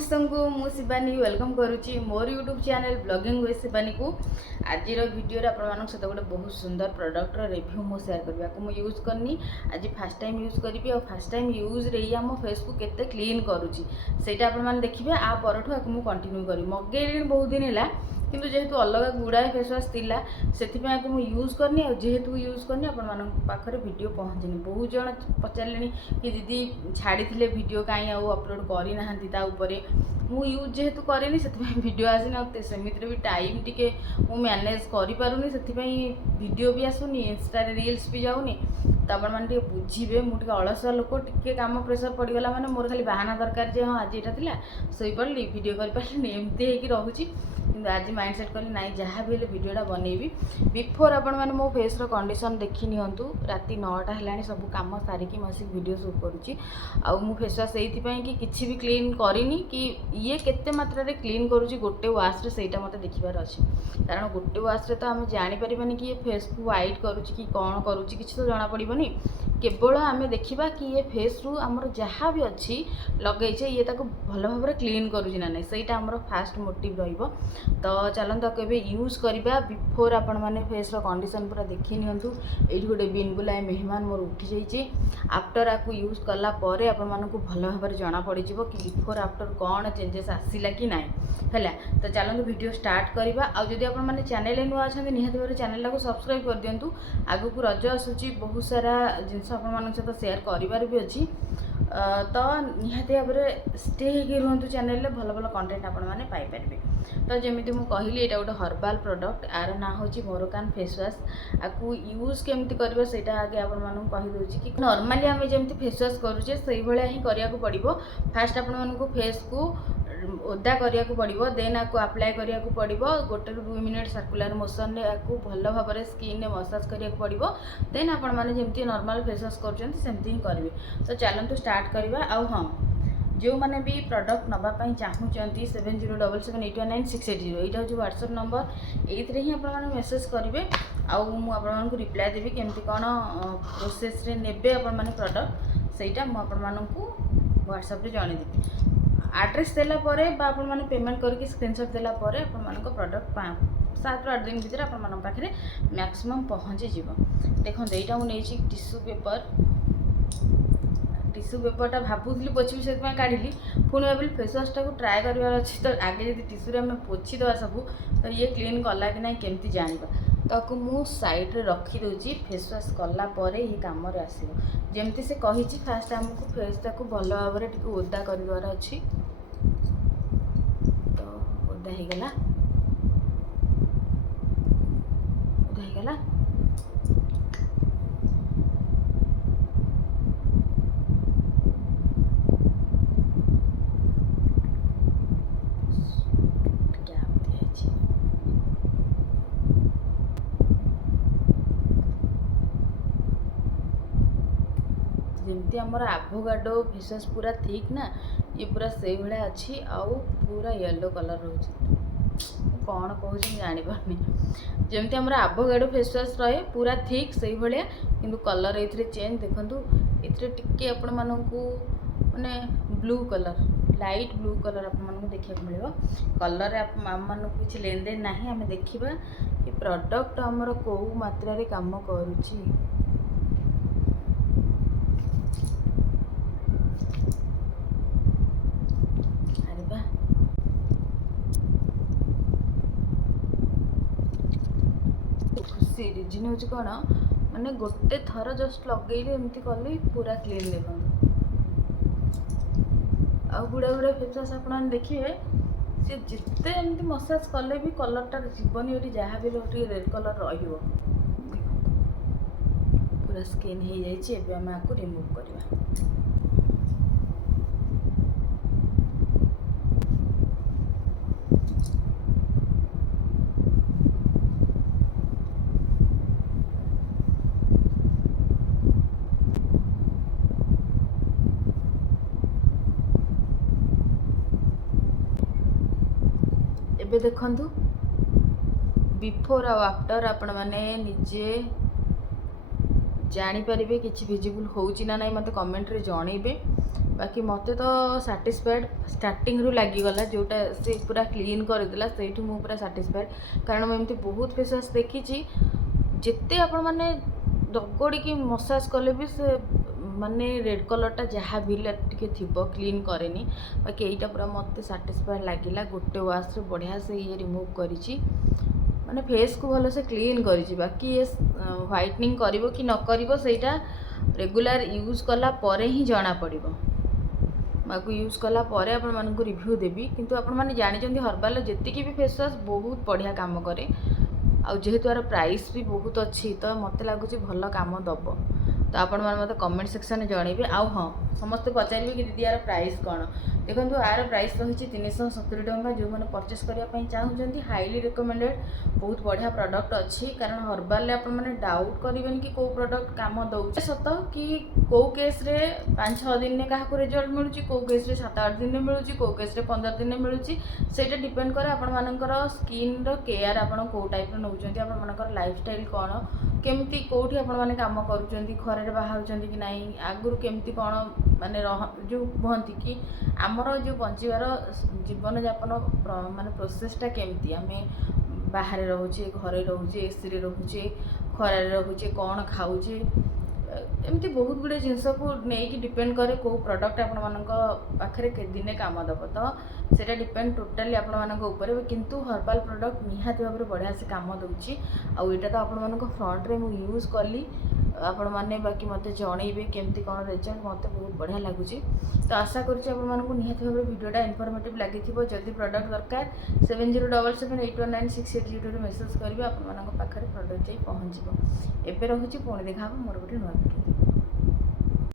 समस्त को मु शिवानी वेलकम करुच्ची मोर YouTube channel blogging with Shivani को आज वीडियो आप सहित गोटे बहुत सुंदर प्रोडक्ट रिव्यू मु शेयर करने को मुझे यूज करनी आज फास्ट टाइम यूज करी और फास्ट टाइम यूज रे आम फेस को केते क्लीन करुच्ची सेटा आपने देखिए आ परठू आपको कंटिन्यू करी मगेली बहुत दिन है किंतु जेहेतु अलग गुड़ाए फेस वाश थिला से मुझे यूज करनी और जेहेतु यूज करनी पाखे वीडियो पहुँचनी बहुत जन पचारे कि दीदी छाड़ी वीडियो कहीं अपलोड करना मु यूज जेहेतु करेनि से वीडियो आसनी सेमिति भी टाइम टिके मु मैनेज करें से वीडियो भी आसुनी इंस्टा रील्स भी जाऊनी तो आपने बुझे मुझे अलसुआ लोक टे कम प्रेसर पड़गला मैंने मोर खाली बाहाना दरकार जे हाँ आज यहाँ थी शोपड़ी वीडियो करें एमती रोचे कि आज माइंड सेट कली ना जहाँ भी वीडियोटा बनैबी बिफोर आपण मैंने मो फेस कंडीशन देखी नियंतु राति 9टा है सब कम सारिकी मसिक वीडियो शूट करुच्ची आ मु फेस वाश से कि भी क्लीन करनी कि ये केते मात्रा रे क्लीन करुच्ची गोटे वाश रे सेटा मते देखिबार अछि कारण गोटे वाश रे तो आम जानी परिबानी कि ये फेस को वाइट करुच्ची कि कौन करुच्ची किछि तो जाना पड़िबनी केवल आम देखा कि ये फेस रु आमर जहाँ भी अच्छी लगेचे ये ताको भल भाव क्लीन करुच्ची ना नहीं सहीटा आमर फास्ट मोटिव रहिबो तो चलते केवे यूज करवा बिफोर आपण मैंने फेस कंडीशन पूरा देखी नियंतु ये गोटे बिनबुलाए मेहमान मोर उठी जाइए आफ्टर आपको यूज कला परे आपण मानकु भल भाव जना पड़ कि बिफोर आफ्टर कौन चेंजेस आसला कि ना है तो चलते वीडियो स्टार्ट करवा आदि आपने चैनल नुआ अच्छा निहाती भाव चैनल को सब्सक्राइब कर दिंतु आगु को रज आसूची बहुत सारा जिनस आप सहित सेयार कर भी अच्छी तो निहाती भाव में स्टे रुहतु चैनल भल भल कंटेंट आपण मैंने पाइपर तो जमी मुझे कहली यहाँ गोटे हर्बाल प्रोडक्ट आर ना हूँ मोरोकान फेस वाश आपको यूज केमती करवा सेटा आगे आपको कहीदे कि नॉर्मली आम जमी फेस वाश करुचे से भाया ही करा पड़ो फास्ट आपको फेस को ओदा करिया को पड़िबो देन आपको अप्लाई करिया को पड़िबो गोटे 2 मिनट सर्कुलर मोशन रे आपको भल भाव में स्किन मसाज करिया को पड़िबो देन आपण माने जेमती नॉर्मल फेस वाश करछन सेमती ही करिवे तो चलंतु स्टार्ट करवा आ हां जो मैंने भी प्रोडक्ट नापी चाहूँगी 7077819680 यहाँ हूँ व्हाट्सएप नंबर ये ही आप मेसेज करेंगे आपको रिप्लाई देवी केमती कौन प्रोसेस रे नेबे आपने प्रोडक्ट सेटा मुझे व्हाट्सएप रे जनईदेवी एड्रेस देलापर आपने पेमेंट करके स्क्रीनशॉट देलापर आप प्रोडक्ट 7 ରୁ 8 दिन भर आप पाखे मैक्सिमम पहुँची जीव देखो यहाँ मुझे टिश्यू पेपरटा भावुली पोछी से काढ़ी पुणी भाविली फेस वाशटा को ट्राए करार अच्छी तो आगे जब टिश्यू आम पोछीदे सब तो ये क्लीन कला कि ना केमती जाना तो मु साइड रे रखीदे फेस वाश कलापर ये कम आसो जमती से कही फास्ट आमको फेसटा को भल भाव में ओदा कर अच्छी तो ओदा होगला जमती आमर आभोगाडो फेस वाश पूरा थिक ना ये पूरा से भाया अच्छी आउ पूरा येलो कलर रोचे कौन कहूँ जापारनी जमती आमर आभोगाडो फेस वाश रहे पूरा थिक से भाया किंतु कलर ये चेंज देखूँ ये आपण मानू माने blue colour light blue colour आपको देखा मिले कलर आम किसी लेन देन ना आम देखा कि प्रोडक्ट आमर कौ मात्रा रे काम करुच्ची खुशी रिजन हूँ कौन माने गोटे थर जस्ट लगे एमती कली पूरा क्लीन देखो आ गुड़ा गुड़ा फेस वाश आप देखिए सी जिते एमती मसाज कले भी कलरटा जीवन ये जहाँ भी रेड कलर रहा पूरा स्किन हो जाए आम आपको रिमूव करवा एबे देखंतु बिफोर आ आफ्टर आपण माने निजे जानी परिबे किछि विजिबल होउची ना नाही मते कमेंट रे जणैबे बाकी मते तो सैटिस्फाइड स्टार्टिंग रू लगिगला जोटा से पूरा क्लीन करदेला से पूरा साटिस्फाइड कारण मुझे एमती बहुत फेस वाश देखी जिते आपण मैंने रगड़ी मसाज कले भी से माने रेड कलरटा जहाँ भी टे थी क्लीन कैनि बाकी यहीटा पूरा मत साटिस्फाइड लगिला गोटे वाश बढ़िया से ये रिमूव करी माने फेस को भल से क्लीन करी बाकी ये व्हाइटनिंग करिवो कि न करिवो सेटा रेगुलर यूज कला परे ही जना पड़िबो बाकी यूज कला परे आपण मानकु रिव्यू देबी किंतु आपण माने जानि हर्बाल जेतिकी भी फेस वाश बहुत बढ़िया काम करे आ जेहेतु यार प्राइस भी बहुत अच्छी तो मत लगुच भल काम दब तो आपण मैंने मतलब कमेंट सेक्शन में जनइबे आ हाँ समस्ते पचारे कि दीदी यार प्राइस कौन देखो यार प्राइस रही 370 टंका जो मैंने परचेस करने चाहूँगी हाईली रिकमेंडेड बहुत बढ़िया प्रोडक्ट अच्छी कारण हर्बाल आप डाउट करेंगे कि कौ प्रोडक्ट काम दौर सत कि कौ केस रे 5-6 दिन क्या रिजल्ट मिलूँ कौ केस रे 7-8 दिन में मिलूँ कौ केस रे 15 दिन में मिलूँ से डिपेंड करे आपर स्किन केयर आप कौ टाइप नौकर लाइफस्टाइल कौन केमती कौटी आपने काम करुँच खरे बाहर कि ना आगुरी केमती कौन माने जो कहती कि आमर जो बचार जीवन यापन माने प्रोसेसटा केमती आम बाहर रोचे घरे रोचे एसी रोचे खरारे रोचे कौन खाऊे एमती बहुत गुड़े जिनस को लेकिन डिपेंड करे कौ प्रोडक्ट आपरे दिने काम दब तो सेटा डिपेंड टोटाली आपरे किंतु हर्बाल प्रोडक्ट निहाती भाव में बढ़िया से काम दूची आईटा तो आपण फ्रंट रे मुझे यूज कली आपण मैंने बाकी मत जनइबे केमती कौन रिजल्ट मत बहुत बढ़िया लगुच तो आशा करुँचे आपको निहाती भाव भिडियोटा इनफॉर्मेटिव लगी जदि प्रोडक्ट दरकार 7077819680 मेसेज करेंगे आपके प्रोडक्ट जाई पहुँच एवं रखुच्छी पुणी देखा मोर गोटे नुआ भिडियो।